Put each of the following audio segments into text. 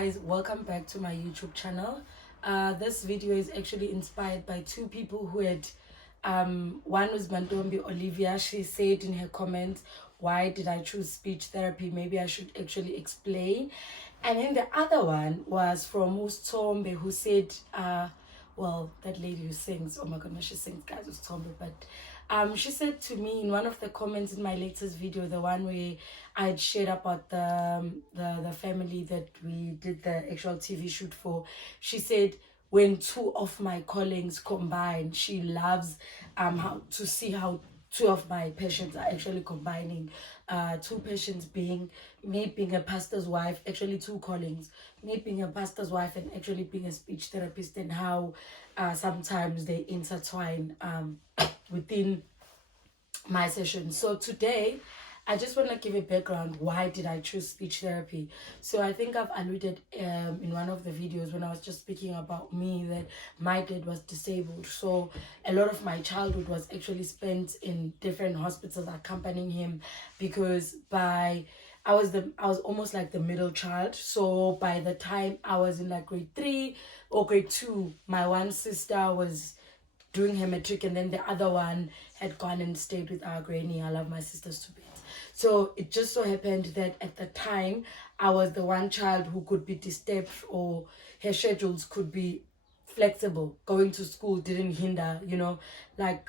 guys, welcome back to my YouTube channel. This video is actually inspired by two people who had one was Mandombi Olivia. She said in her comments, why did I choose speech therapy? Maybe I should actually explain. And then the other one was from Ustombe, who said well, that lady who sings, oh my goodness, she sings, guys, Ustombe, but she said to me in one of the comments in my latest video, the one where I'd shared about the family that we did the actual TV shoot for, she said when two of my colleagues combine, she loves how to see how two of my patients are actually combining. Two patients being me being a pastor's wife, actually two colleagues, me being a pastor's wife and actually being a speech therapist, and how sometimes they intertwine within my session. So today I just want to give a background. Why did I choose speech therapy? So I think I've alluded in one of the videos when I was just speaking about me that my dad was disabled. So a lot of my childhood was actually spent in different hospitals accompanying him, because I was almost like the middle child. So by the time I was in like grade 3 or grade 2, my one sister was doing her matric, and then the other one had gone and stayed with our granny. I love my sisters to bits. So it just so happened that at the time I was the one child who could be disturbed, or her schedules could be flexible. Going to school didn't hinder, like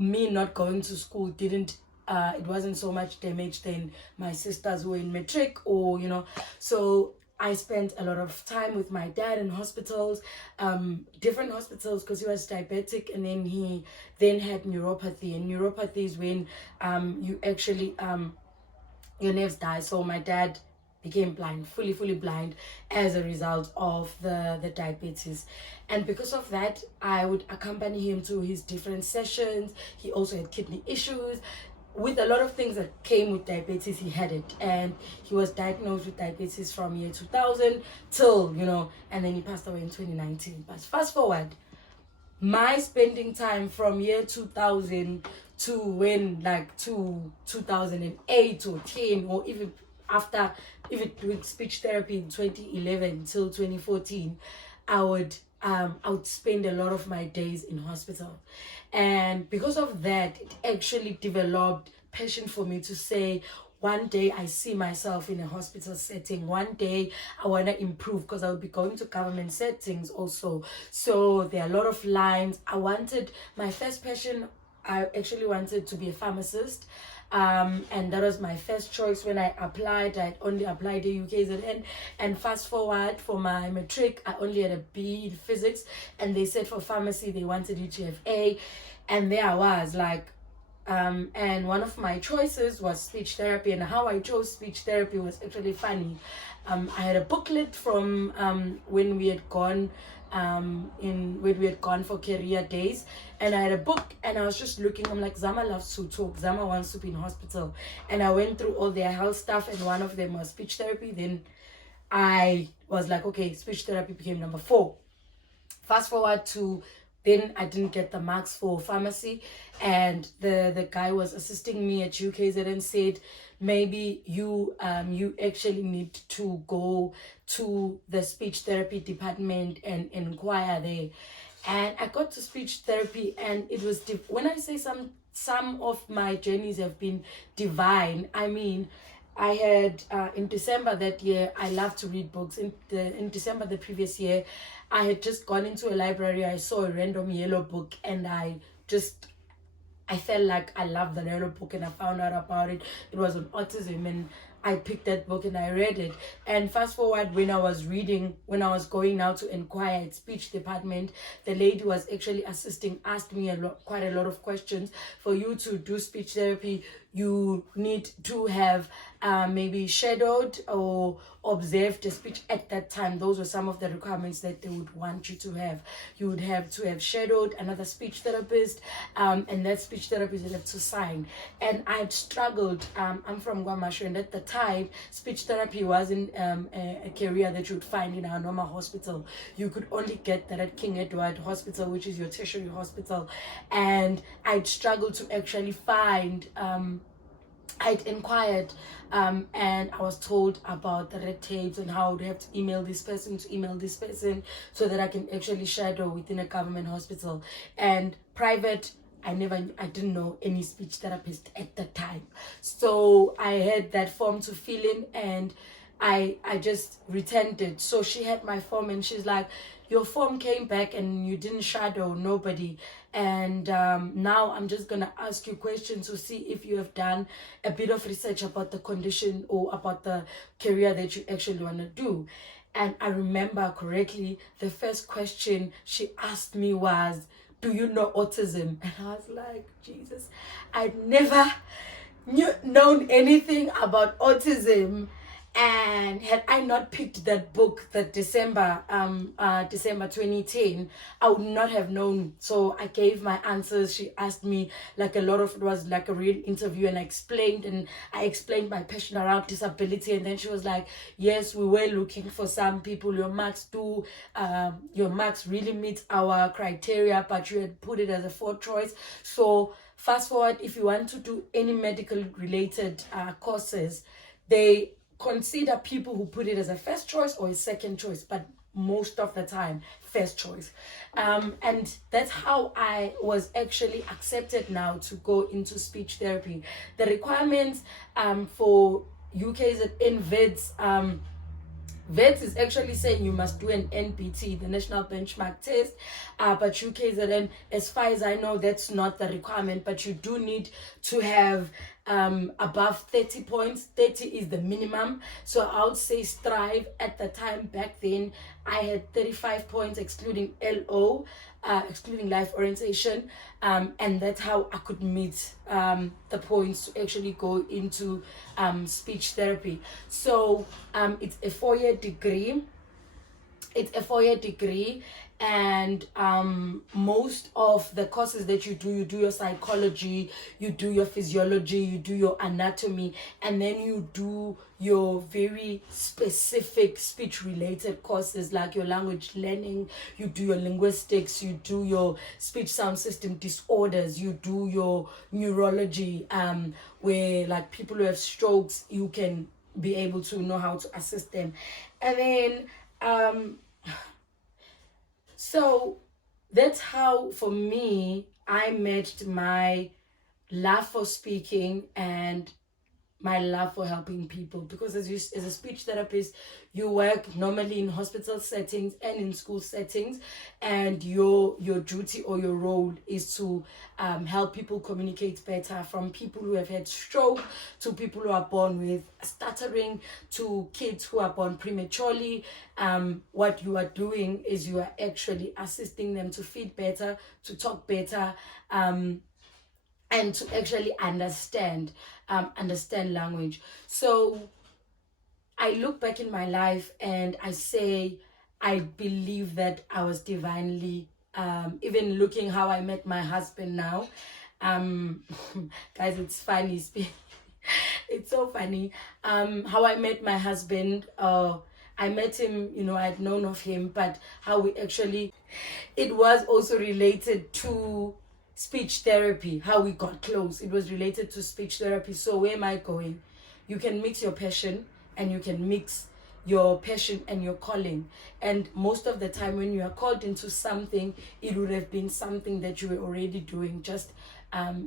me not going to school didn't it wasn't so much damage than my sisters who were in matric, or so I spent a lot of time with my dad in hospitals, different hospitals, because he was diabetic, and then he then had neuropathy. And neuropathy is when you actually your nerves die. So my dad became blind, fully blind, as a result of the diabetes. And because of that, I would accompany him to his different sessions. He also had kidney issues. With a lot of things that came with diabetes, he had it, and he was diagnosed with diabetes from year 2000 till and then he passed away in 2019. But fast forward, my spending time from year 2000 to when, like, to 2008 or 10, or even after, even with speech therapy in 2011 till 2014, I would spend a lot of my days in hospital. And because of that, it actually developed passion for me to say, one day I see myself in a hospital setting. One day I want to improve, because I would be going to government settings also. So there are a lot of lines. My first passion, I actually wanted to be a pharmacist. And that was my first choice when I applied. I only applied to UKZN, and fast forward, for my matric I only had a B in physics, and they said for pharmacy they wanted you to have A, and there I was like and one of my choices was speech therapy. And how I chose speech therapy was actually funny. I had a booklet from when we had gone for career days, and I had a book, and I was just looking. I'm like, Zama loves to talk, Zama wants to be in hospital, and I went through all their health stuff, and one of them was speech therapy. Then I was like, okay, speech therapy became number 4. Fast forward to then I didn't get the marks for pharmacy, and the guy was assisting me at UKZ and said, maybe you actually need to go to the speech therapy department and inquire there. And I got to speech therapy, and it was when I say some of my journeys have been divine, I mean, I had in December that year, I love to read books. In December the previous year, I had just gone into a library. I saw a random yellow book, and I felt like I loved the yellow book, and I found out about it. It was on autism, and I picked that book and I read it. And fast forward, when I was going now to inquire at speech department, the lady who was actually assisting asked me quite a lot of questions. For you to do speech therapy, you need to have maybe shadowed or observed the speech at that time. Those were some of the requirements that they would want you to have. You would have to have shadowed another speech therapist, and that speech therapist would have to sign. And I'd struggled. I'm from Guamashu, and at the time, speech therapy wasn't a career that you would find in our normal hospital. You could only get that at King Edward Hospital, which is your tertiary hospital. And I'd struggled to actually find I'd inquired, and I was told about the red tapes and how I would have to email this person to email this person so that I can actually shadow within a government hospital. And private, I didn't know any speech therapist at the time. So I had that form to fill in, and I just returned it. So she had my form, and she's like, your form came back and you didn't shadow nobody, and now I'm just gonna ask you questions to see if you have done a bit of research about the condition or about the career that you actually want to do. And I remember correctly, the first question she asked me was, do you know autism? And I was like, Jesus, I'd never known anything about autism. And had I not picked that book that December 2010, I would not have known. So I gave my answers. She asked me, like, a lot of it was like a real interview, and I explained my passion around disability. And then she was like, yes, we were looking for some people. Your marks really meet our criteria, but you had put it as a fourth choice. So fast forward, if you want to do any medical related courses, they consider people who put it as a first choice or a second choice, but most of the time first choice. And that's how I was actually accepted now to go into speech therapy. The requirements for UK's and VEDS, VETS is actually saying you must do an NBT, the National Benchmark Test, but UKZN, as far as I know, that's not the requirement, but you do need to have above 30 points. 30 is the minimum. So I would say strive. At the time back then, I had 35 points excluding LO, excluding life orientation, and that's how I could meet the points to actually go into speech therapy. So it's a 4-year degree. And most of the courses that you do your psychology, you do your physiology, you do your anatomy, and then you do your very specific speech related courses like your language learning, you do your linguistics, you do your speech sound system disorders, you do your neurology, where like people who have strokes, you can be able to know how to assist them. And then so that's how, for me, I matched my love for speaking and my love for helping people. Because as a speech therapist, you work normally in hospital settings and in school settings, and your duty or your role is to help people communicate better, from people who have had stroke to people who are born with stuttering to kids who are born prematurely. What you are doing is you are actually assisting them to feed better, to talk better, and to actually understand language. So I look back in my life and I say, I believe that I was divinely, even looking how I met my husband now. Guys, it's funny. It's so funny. How I met my husband. I met him, I'd known of him, but how we actually, it was also related to speech therapy, how we got close. It was related to speech therapy. So where am I going? You can mix your passion, and you can mix your passion and your calling. And most of the time when you are called into something, it would have been something that you were already doing, just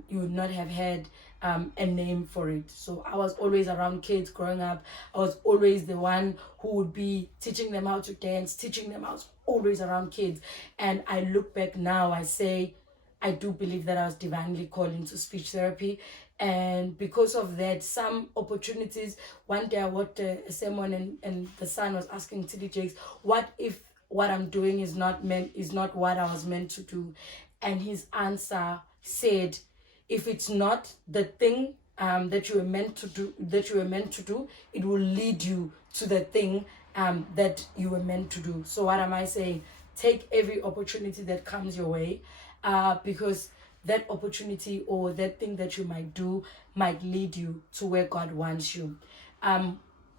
you would not have had a name for it. So I was always around kids growing up. I was always the one who would be teaching them how to dance, teaching them. I was always around kids. And I look back now, I say, I do believe that I was divinely called into speech therapy. And because of that, some opportunities, one day I watched a sermon, and the son was asking Tilly Jakes, what if what I'm doing is not what I was meant to do? And his answer said, if it's not the thing that you were meant to do, it will lead you to the thing that you were meant to do. So what am I saying? Take every opportunity that comes your way, because that opportunity or that thing that you might do might lead you to where God wants you.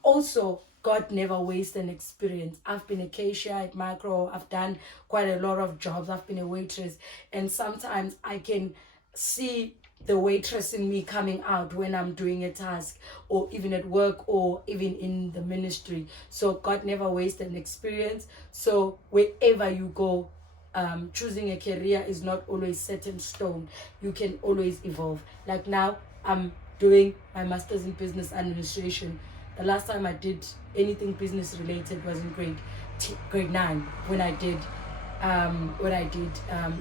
Also, God never wastes an experience. I've been a cashier at Macro. I've done quite a lot of jobs. I've been a waitress. And sometimes I can see the waitress in me coming out when I'm doing a task, or even at work, or even in the ministry. So God never wastes an experience. So wherever you go, choosing a career is not always set in stone. You can always evolve. Like now, I'm doing my master's in business administration. The last time I did anything business related was in grade 9, when I did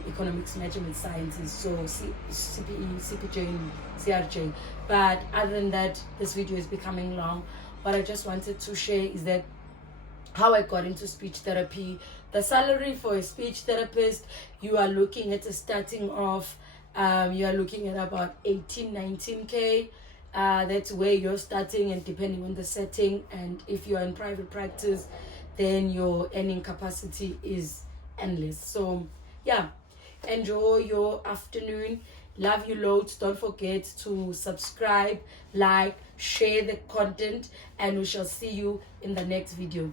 economics, management sciences, so CPE, CPJ, and CRJ. But other than that, this video is becoming long. What I just wanted to share is that how I got into speech therapy. The salary for a speech therapist, you are looking at a starting off, you are looking at about 19K. That's where you're starting, and depending on the setting, and if you're in private practice, then your earning capacity is endless. So yeah, enjoy your afternoon. Love you loads. Don't forget to subscribe, like, share the content, and we shall see you in the next video.